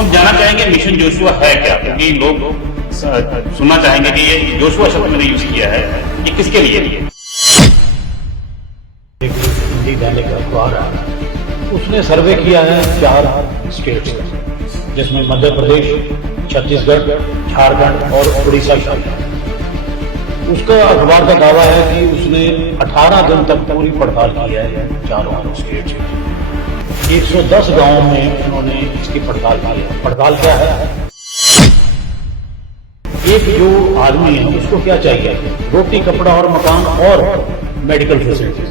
हम जानना चाहेंगे मिशन जोशुआ है क्या, क्योंकि लोग सुनना चाहेंगे कि ये जोशुआ शब्द मैंने यूज किया है, ये किसके लिए है? एक हिंदी दैनिक अखबार है, उसने सर्वे किया है 4 स्टेट्स का, जिसमें मध्य प्रदेश, छत्तीसगढ़, झारखंड और उड़ीसा शामिल है। उसका अखबार का दावा है कि उसने 18 दिन तक पूरी पड़ताल की है चारों स्टेट्स की। 110 गांवों में उन्होंने इसकी पड़ताल की है। पड़ताल क्या है? एक जो आदमी है उसको क्या चाहिए? रोटी, कपड़ा और मकान और मेडिकल फैसिलिटीज।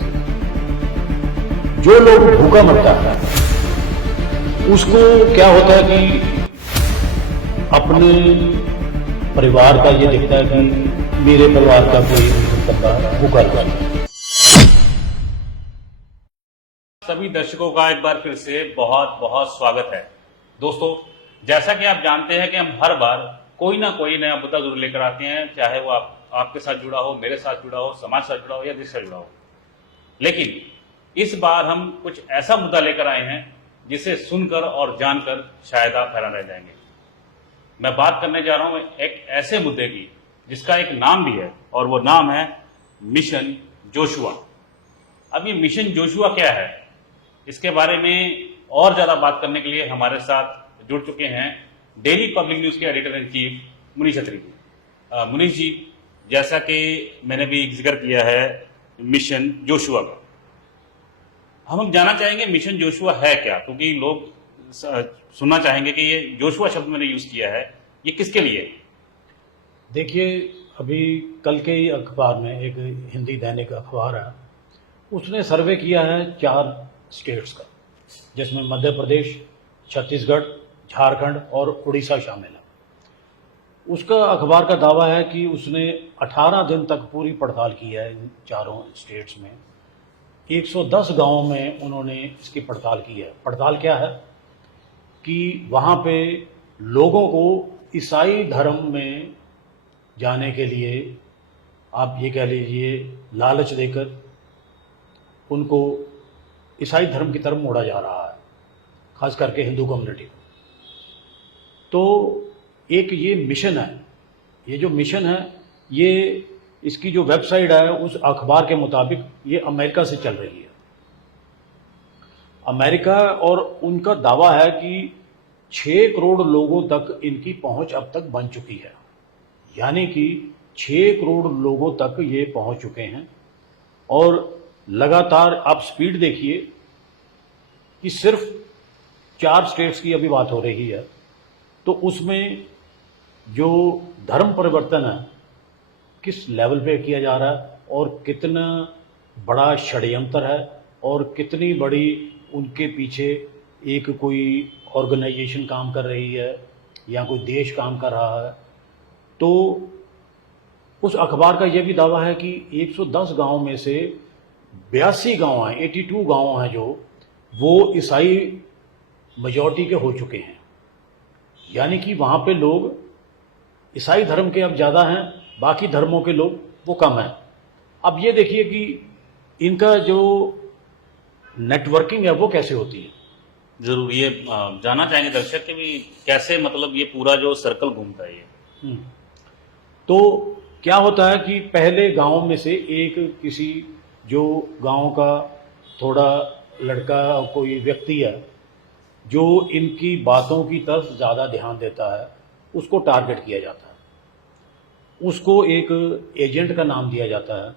जो लोग भूखा मरता है उसको क्या होता है कि अपने परिवार का ये दिखता है कि मेरे परिवार का कोई बंदा भूखा है। सभी दर्शकों का एक बार फिर से बहुत बहुत स्वागत है। दोस्तों, जैसा कि आप जानते हैं कि हम हर बार कोई ना कोई नया मुद्दा जरूर लेकर आते हैं, चाहे वो आपके साथ जुड़ा हो, मेरे साथ जुड़ा हो, समाज से जुड़ा हो या देश से जुड़ा हो। लेकिन इस बार हम कुछ ऐसा मुद्दा लेकर आए हैं जिसे सुनकर और जानकर शायद आप हैरान रह जाएंगे। मैं बात करने जा रहा हूं एक ऐसे मुद्दे की जिसका एक नाम भी है, और वो नाम है मिशन जोशुआ। अब ये मिशन जोशुआ क्या है, इसके बारे में और ज्यादा बात करने के लिए हमारे साथ जुड़ चुके हैं डेली पब्लिक न्यूज के एडिटर इन चीफ मुनीश अत्री जी। मुनीश जी, जैसा कि मैंने भी जिक्र किया है मिशन जोशुआ का, हम जानना चाहेंगे मिशन जोशुआ है क्या, क्योंकि लोग सुनना चाहेंगे कि ये जोशुआ शब्द मैंने यूज किया है, ये किसके लिए है? देखिए, अभी कल के ही अखबार में, एक हिंदी दैनिक अखबार है, उसने सर्वे किया है 4 स्टेट्स का, जिसमें मध्य प्रदेश, छत्तीसगढ़, झारखंड और उड़ीसा शामिल है। उसका अखबार का दावा है कि उसने 18 दिन तक पूरी पड़ताल की है इन चारों स्टेट्स में। 110 गांवों में उन्होंने इसकी पड़ताल की है। पड़ताल क्या है कि वहाँ पे लोगों को ईसाई धर्म में जाने के लिए, आप ये कह लीजिए, लालच देकर उनको ईसाई धर्म की तरफ मोड़ा जा रहा है, खास करके हिंदू कम्युनिटी को। तो एक ये मिशन है। ये जो मिशन है, ये इसकी जो वेबसाइट है उस अखबार के मुताबिक ये अमेरिका से चल रही है। अमेरिका, और उनका दावा है कि 6 करोड़ लोगों तक इनकी पहुंच अब तक बन चुकी है। यानी कि 6 करोड़ लोगों तक ये पहुंच चुके हैं। और लगातार आप स्पीड देखिए कि सिर्फ 4 स्टेट्स की अभी बात हो रही है, तो उसमें जो धर्म परिवर्तन है किस लेवल पे किया जा रहा है, और कितना बड़ा षड्यंत्र है, और कितनी बड़ी उनके पीछे एक कोई ऑर्गेनाइजेशन काम कर रही है या कोई देश काम कर रहा है। तो उस अखबार का यह भी दावा है कि 110 गांव में से 82 गांव हैं, 82 गांव हैं जो वो ईसाई मेजॉरिटी के हो चुके हैं। यानी कि वहाँ पे लोग ईसाई धर्म के अब ज़्यादा हैं, बाकी धर्मों के लोग वो कम हैं। अब ये देखिए कि इनका जो नेटवर्किंग है वो कैसे होती है। जरूर ये जानना चाहेंगे दर्शक कि भी कैसे, मतलब ये पूरा जो सर्कल घूमता है ये। तो क्या होता है कि पहले गांव में से एक किसी जो गांव का थोड़ा लड़का, कोई व्यक्ति है जो इनकी बातों की तरफ ज़्यादा ध्यान देता है, उसको टारगेट किया जाता है। उसको एक एजेंट का नाम दिया जाता है।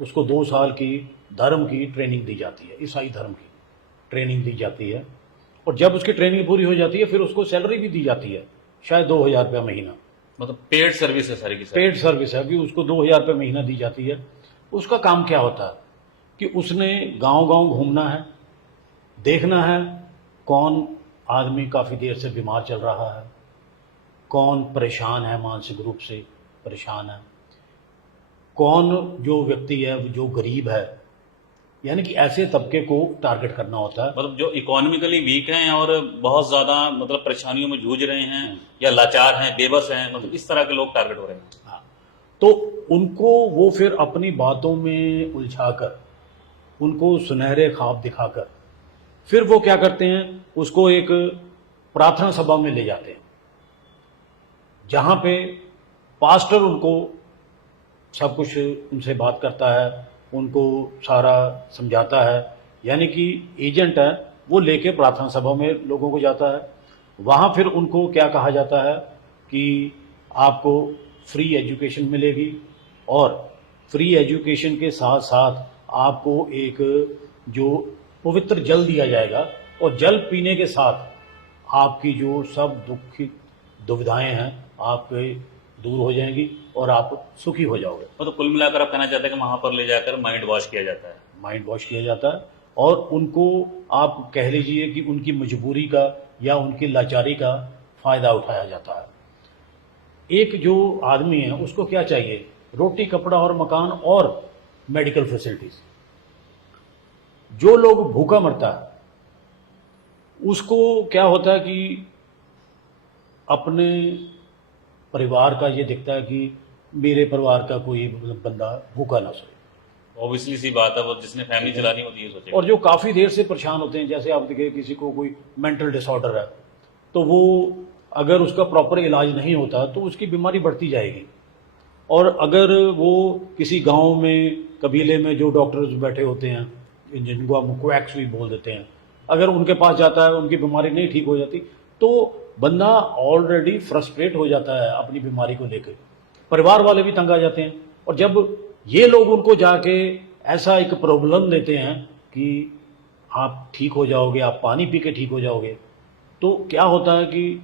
उसको 2 साल की धर्म की ट्रेनिंग दी जाती है, ईसाई धर्म की ट्रेनिंग दी जाती है। और जब उसकी ट्रेनिंग पूरी हो जाती है फिर उसको सैलरी भी दी जाती है, शायद 2000 रुपया महीना। मतलब पेड सर्विस है सारी की सारी। पेड सर्विस है कि उसको 2000 रुपये महीना दी जाती है। उसका काम क्या होता है कि उसने गांव-गांव घूमना है, देखना है कौन आदमी काफ़ी देर से बीमार चल रहा है, कौन परेशान है, मानसिक रूप से परेशान है, कौन जो व्यक्ति है जो गरीब है। यानी कि ऐसे तबके को टारगेट करना होता है। मतलब जो इकोनॉमिकली वीक हैं और बहुत ज्यादा मतलब परेशानियों में जूझ रहे हैं, या लाचार हैं, बेबस हैं, मतलब इस तरह के लोग टारगेट हो रहे हैं। हाँ, तो उनको वो फिर अपनी बातों में उलझाकर, उनको सुनहरे ख्वाब दिखाकर, फिर वो क्या करते हैं, उसको एक प्रार्थना सभा में ले जाते हैं, जहां पे पास्टर उनको सब कुछ उनसे बात करता है, उनको सारा समझाता है। यानी कि एजेंट है, वो लेके प्रार्थना सभा में लोगों को जाता है। वहाँ फिर उनको क्या कहा जाता है कि आपको फ्री एजुकेशन मिलेगी, और फ्री एजुकेशन के साथ साथ आपको एक जो पवित्र जल दिया जाएगा, और जल पीने के साथ आपकी जो सब दुखित दुविधाएं हैं आपके दूर हो जाएंगी और आप सुखी हो जाओगे। मतलब कुल मिलाकर आप कहना चाहते हैं कि वहां पर ले जाकर माइंड वॉश किया जाता है। माइंड वॉश किया जाता है, और उनको आप कह लीजिए कि उनकी मजबूरी का या उनकी लाचारी का फायदा उठाया जाता है। एक जो आदमी है उसको क्या चाहिए? रोटी, कपड़ा और मकान और मेडिकल फैसिलिटीज। जो लोग भूखा मरता है उसको क्या होता है कि अपने परिवार का ये दिखता है कि मेरे परिवार का कोई बंदा भूखा ना सोए। ऑब्वियसली सी बात है, वो जिसने फैमिली चलानी होती है सोचेगा। और जो काफ़ी देर से परेशान होते हैं, जैसे आप देखिए किसी को कोई मेंटल डिसऑर्डर है, तो वो अगर उसका प्रॉपर इलाज नहीं होता तो उसकी बीमारी बढ़ती जाएगी। और अगर वो किसी गांव में, कबीले में जो डॉक्टर्स बैठे होते हैं, जिनको हम क्वैक्स भी बोल देते हैं, अगर उनके पास जाता है, उनकी बीमारी नहीं ठीक हो जाती, तो बंदा ऑलरेडी फ्रस्ट्रेट हो जाता है अपनी बीमारी को लेकर। परिवार वाले भी तंग आ जाते हैं। और जब ये लोग उनको जाके ऐसा एक प्रॉब्लम देते हैं कि आप ठीक हो जाओगे, आप पानी पी के ठीक हो जाओगे, तो क्या होता है कि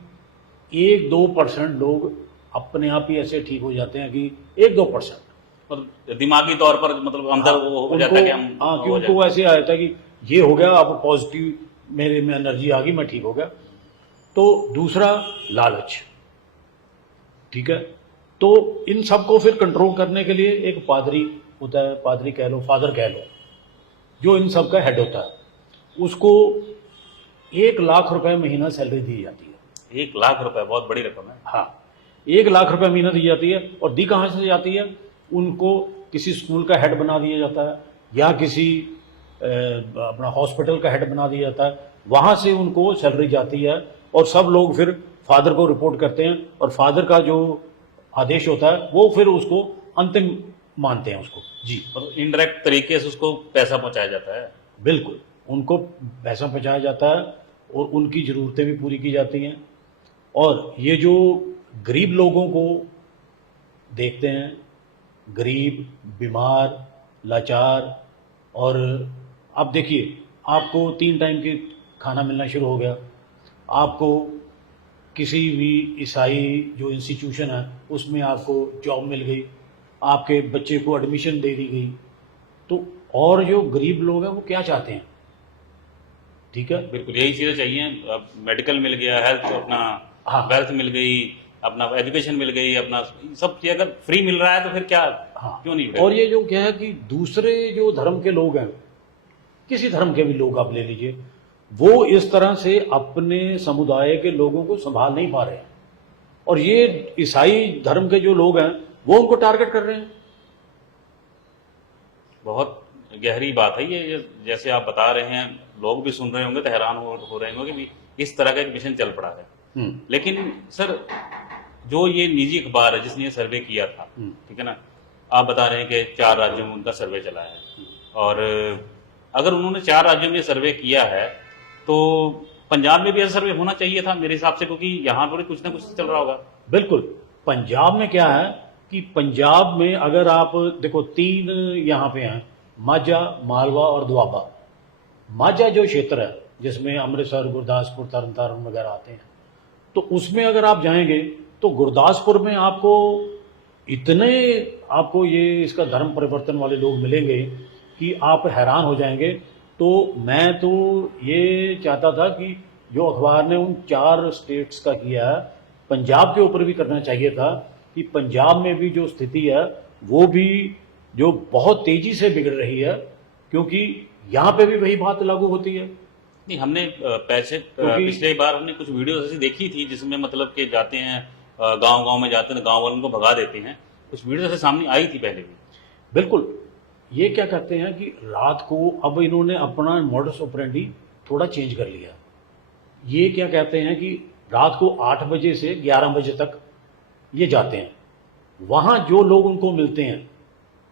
1-2% लोग अपने आप ही ऐसे ठीक हो जाते हैं कि 1-2%, मतलब दिमागी तौर पर, मतलब अंदर वो हो जाता है कि हम कि हो उनको ऐसे आ जाता है कि ये हो गया, अब पॉजिटिव मेरे में एनर्जी आ गई, मैं ठीक हो गया। तो दूसरा लालच, ठीक है। तो इन सबको फिर कंट्रोल करने के लिए एक पादरी होता है, पादरी कह लो, फादर कह लो, जो इन सब का हेड होता है। उसको 1 लाख रुपए महीना सैलरी दी जाती है। 1 लाख रुपए बहुत बड़ी रकम है। हाँ, 1 लाख रुपए महीना दी जाती है। और दी कहाँ से जाती है? उनको किसी स्कूल का हेड बना दिया जाता है, या किसी अपना हॉस्पिटल का हेड बना दिया जाता है। वहां से उनको सैलरी जाती है, और सब लोग फिर फादर को रिपोर्ट करते हैं, और फादर का जो आदेश होता है वो फिर उसको अंतिम मानते हैं उसको। जी, मतलब इनडायरेक्ट तरीके से उसको पैसा पहुंचाया जाता है। बिल्कुल, उनको पैसा पहुंचाया जाता है और उनकी ज़रूरतें भी पूरी की जाती हैं। और ये जो गरीब लोगों को देखते हैं, गरीब, बीमार, लाचार, और अब देखिए आपको 3 टाइम के खाना मिलना शुरू हो गया, आपको किसी भी ईसाई जो इंस्टीट्यूशन है उसमें आपको जॉब मिल गई, आपके बच्चे को एडमिशन दे दी गई। तो और जो गरीब लोग हैं वो क्या चाहते हैं? ठीक है, बिल्कुल यही चीजें चाहिए। अब मेडिकल मिल गया, हेल्थ अपना, हाँ। वेल्थ मिल गई, अपना एजुकेशन मिल गई, अपना सब चीज अगर फ्री मिल रहा है तो फिर क्या, हाँ, क्यों नहीं? और ये जो क्या है कि दूसरे जो धर्म के लोग हैं, किसी धर्म के भी लोग आप ले लीजिए, वो इस तरह से अपने समुदाय के लोगों को संभाल नहीं पा रहे हैं, और ये ईसाई धर्म के जो लोग हैं वो उनको टारगेट कर रहे हैं। बहुत गहरी बात है ये जैसे आप बता रहे हैं, लोग भी सुन रहे होंगे तो हैरान हो रहे होंगे कि इस तरह का एक मिशन चल पड़ा है। लेकिन सर, जो ये निजी अखबार है जिसने ये सर्वे किया था, ठीक है ना, आप बता रहे हैं कि 4 राज्यों में उनका सर्वे चला है, और अगर उन्होंने 4 राज्यों में सर्वे किया है तो पंजाब में भी ऐसा सर्वे होना चाहिए था मेरे हिसाब से, क्योंकि यहाँ पर कुछ ना कुछ चल रहा होगा। बिल्कुल, पंजाब में क्या है कि पंजाब में अगर आप देखो 3 यहाँ पे हैं, माझा, मालवा और दुआबा। माझा जो क्षेत्र है जिसमें अमृतसर, गुरदासपुर, तरनतारन वगैरह आते हैं, तो उसमें अगर आप जाएंगे तो गुरदासपुर में आपको इतने आपको ये इसका धर्म परिवर्तन वाले लोग मिलेंगे कि आप हैरान हो जाएंगे। तो मैं तो ये चाहता था कि जो अखबार ने उन 4 स्टेट्स का किया है, पंजाब के ऊपर भी करना चाहिए था, कि पंजाब में भी जो स्थिति है वो भी जो बहुत तेजी से बिगड़ रही है, क्योंकि यहाँ पे भी वही बात लागू होती है। नहीं, हमने पिछले बार हमने कुछ वीडियो ऐसी देखी थी जिसमें मतलब कि जाते हैं गांव गांव में जाते हैं, गांव वालों को भगा देते हैं। कुछ वीडियो ऐसे सामने आई थी पहले भी। बिल्कुल, ये क्या करते हैं कि रात को अब इन्होंने अपना मॉडस ऑपरेंडी थोड़ा चेंज कर लिया। ये क्या कहते हैं कि रात को 8 बजे से 11 बजे तक ये जाते हैं। वहाँ जो लोग उनको मिलते हैं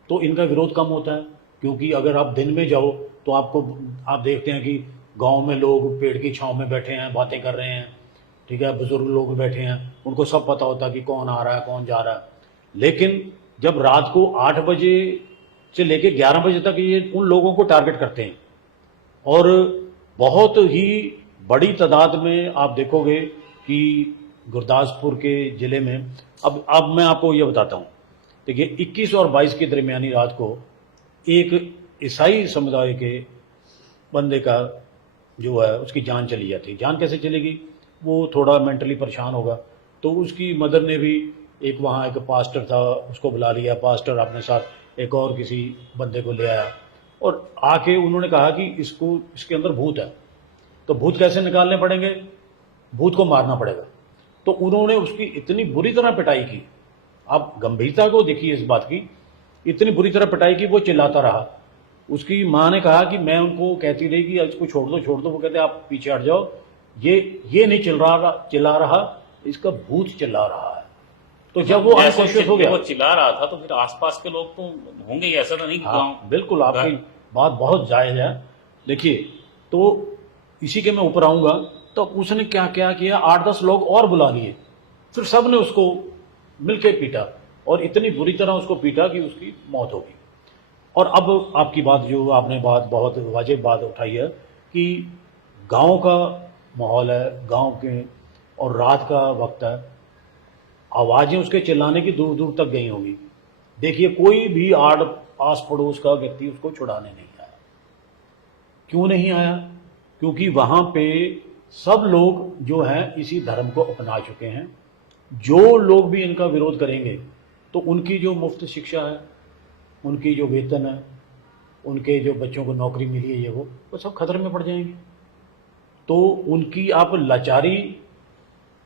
तो इनका विरोध कम होता है, क्योंकि अगर आप दिन में जाओ तो आप देखते हैं कि गांव में लोग पेड़ की छांव में बैठे हैं, बातें कर रहे हैं, ठीक है, बुजुर्ग लोग बैठे हैं, उनको सब पता होता है कि कौन आ रहा है कौन जा रहा है। लेकिन जब रात को 8 बजे से लेकर 11 बजे तक ये उन लोगों को टारगेट करते हैं, और बहुत ही बड़ी तादाद में आप देखोगे कि गुरदासपुर के ज़िले में, अब मैं आपको ये बताता हूँ। देखिए 21 और 22 की दरमियानी रात को एक ईसाई समुदाय के बंदे का जो है उसकी जान चली जाती। जान कैसे चलेगी? वो थोड़ा मेंटली परेशान होगा, तो उसकी मदर ने भी एक वहाँ एक पास्टर था उसको बुला लिया। पास्टर अपने साथ एक और किसी बंदे को ले आया और आके उन्होंने कहा कि इसके अंदर भूत है, तो भूत कैसे निकालने पड़ेंगे? भूत को मारना पड़ेगा। तो उन्होंने उसकी इतनी बुरी तरह पिटाई की, आप गंभीरता को देखिए इस बात की, इतनी बुरी तरह पिटाई की वो चिल्लाता रहा। उसकी माँ ने कहा कि मैं उनको कहती रही कि इसको छोड़ दो छोड़ दो, वो कहते आप पीछे हट जाओ, ये नहीं चिल्ला रहा, इसका भूत चिल्ला रहा है। तो जब वो अनकॉन्शियस हो गया, वो चिल्ला रहा था, तो फिर आसपास के लोग तो होंगे ही, ऐसा तो नहीं कि हाँ बिल्कुल, आपकी बात बहुत जायज है। देखिए तो इसी के मैं ऊपर आऊंगा, तो उसने क्या क्या किया, 8-10 लोग और बुला लिए, फिर सब ने उसको मिलके पीटा और इतनी बुरी तरह उसको पीटा कि उसकी मौत हो गई। और अब आपकी बात जो आपने बात बहुत वाजिब बात उठाई है कि गांव का माहौल है, गांव के, और रात का वक्त है, आवाज़ें उसके चिल्लाने की दूर दूर तक गई होंगी। देखिए कोई भी आस पड़ोस का व्यक्ति उसको छुड़ाने नहीं आया। क्यों नहीं आया? क्योंकि वहाँ पे सब लोग जो हैं इसी धर्म को अपना चुके हैं। जो लोग भी इनका विरोध करेंगे तो उनकी जो मुफ्त शिक्षा है, उनकी जो वेतन है, उनके जो बच्चों को नौकरी मिली है, वो सब खतरे में पड़ जाएंगे। तो उनकी आप लाचारी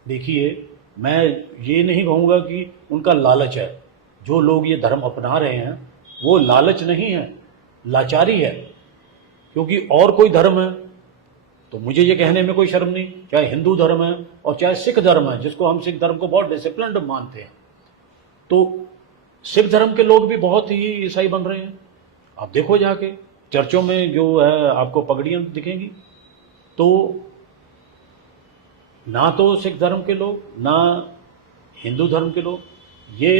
देखिए। मैं ये नहीं कहूँगा कि उनका लालच है, जो लोग ये धर्म अपना रहे हैं वो लालच नहीं है, लाचारी है। क्योंकि और कोई धर्म है तो मुझे ये कहने में कोई शर्म नहीं, चाहे हिंदू धर्म है और चाहे सिख धर्म है, जिसको हम सिख धर्म को बहुत डिसिप्लिन्ड मानते हैं, तो सिख धर्म के लोग भी बहुत ही ईसाई बन रहे हैं। आप देखो जाके चर्चों में जो है आपको पगड़ियां दिखेंगी। तो ना तो सिख धर्म के लोग ना हिंदू धर्म के लोग ये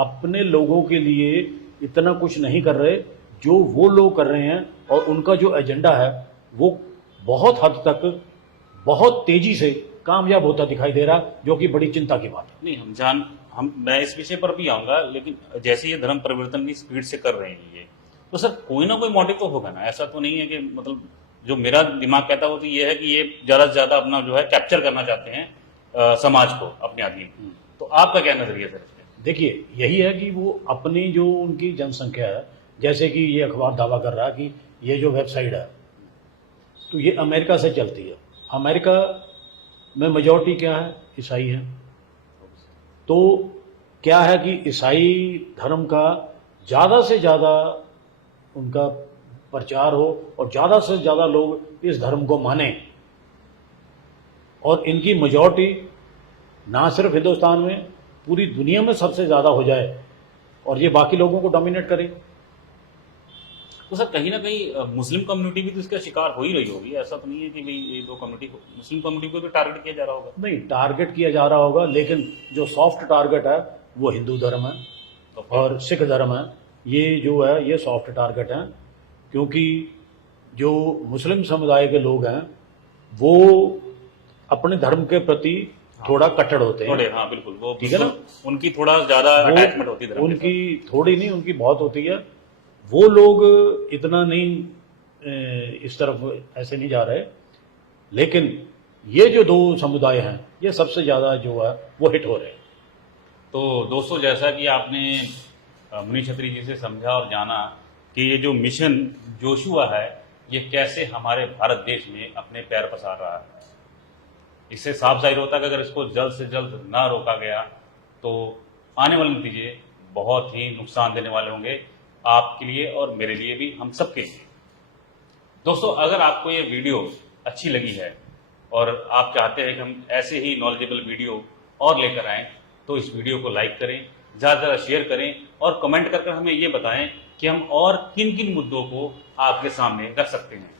अपने लोगों के लिए इतना कुछ नहीं कर रहे जो वो लोग कर रहे हैं, और उनका जो एजेंडा है वो बहुत हद तक बहुत तेजी से कामयाब होता दिखाई दे रहा, जो कि बड़ी चिंता की बात है। नहीं, मैं इस विषय पर भी आऊंगा, लेकिन जैसे ये धर्म परिवर्तन की स्पीड से कर रहे हैं ये, तो सर कोई ना कोई मोटिव तो होगा ना। ऐसा तो नहीं है कि मतलब जो मेरा दिमाग कहता है वो तो ये है कि ये ज्यादा से ज्यादा अपना जो है कैप्चर करना चाहते हैं समाज को, अपने आदमी को। तो आपका क्या नजरिया सर? देखिए यही है कि वो अपनी जो उनकी जनसंख्या है, जैसे कि ये अखबार दावा कर रहा है कि ये जो वेबसाइट है तो ये अमेरिका से चलती है। अमेरिका में मेजॉरिटी क्या है? ईसाई है। तो क्या है कि ईसाई धर्म का ज़्यादा से ज़्यादा उनका प्रचार हो और ज़्यादा से ज़्यादा लोग इस धर्म को माने, और इनकी मेजॉरिटी ना सिर्फ हिंदुस्तान में, पूरी दुनिया में सबसे ज़्यादा हो जाए और ये बाकी लोगों को डोमिनेट करे। तो सर कहीं ना कहीं मुस्लिम कम्युनिटी भी तो इसका शिकार हो ही रही होगी। ऐसा तो नहीं है कि भाई ये दो कम्युनिटी को, मुस्लिम कम्युनिटी को तो टारगेट किया जा रहा होगा? नहीं, टारगेट किया जा रहा होगा, लेकिन जो सॉफ्ट टारगेट है वो हिंदू धर्म है और सिख धर्म है। ये जो है ये सॉफ्ट टारगेट है, क्योंकि जो मुस्लिम समुदाय के लोग हैं वो अपने धर्म के प्रति थोड़ा कट्टर होते हैं। थोड़े, हाँ बिल्कुल, वो ठीक है ना, उनकी थोड़ा ज्यादा अटैचमेंट होती है, उनकी थोड़ी नहीं, उनकी बहुत होती है। वो लोग इतना नहीं इस तरफ ऐसे नहीं जा रहे, लेकिन ये जो दो समुदाय हैं ये सबसे ज्यादा जो है वो हिट हो रहे हैं। तो दोस्तों, जैसा कि आपने मुनीश छत्री जी से समझा और जाना कि ये जो मिशन जोशुआ है ये कैसे हमारे भारत देश में अपने पैर पसार रहा है, इससे साफ जाहिर होता है कि अगर इसको जल्द से जल्द ना रोका गया तो आने वाले नतीजे बहुत ही नुकसान देने वाले होंगे, आपके लिए और मेरे लिए भी, हम सबके लिए। दोस्तों, अगर आपको ये वीडियो अच्छी लगी है और आप चाहते हैं कि हम ऐसे ही नॉलेजेबल वीडियो और लेकर आएं, तो इस वीडियो को लाइक करें, ज़्यादा से ज़्यादा शेयर करें और कमेंट कर हमें ये बताएं कि हम और किन किन मुद्दों को आपके सामने रख सकते हैं।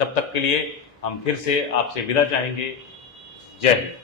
तब तक के लिए हम फिर से आपसे विदा चाहेंगे। जय हिंद।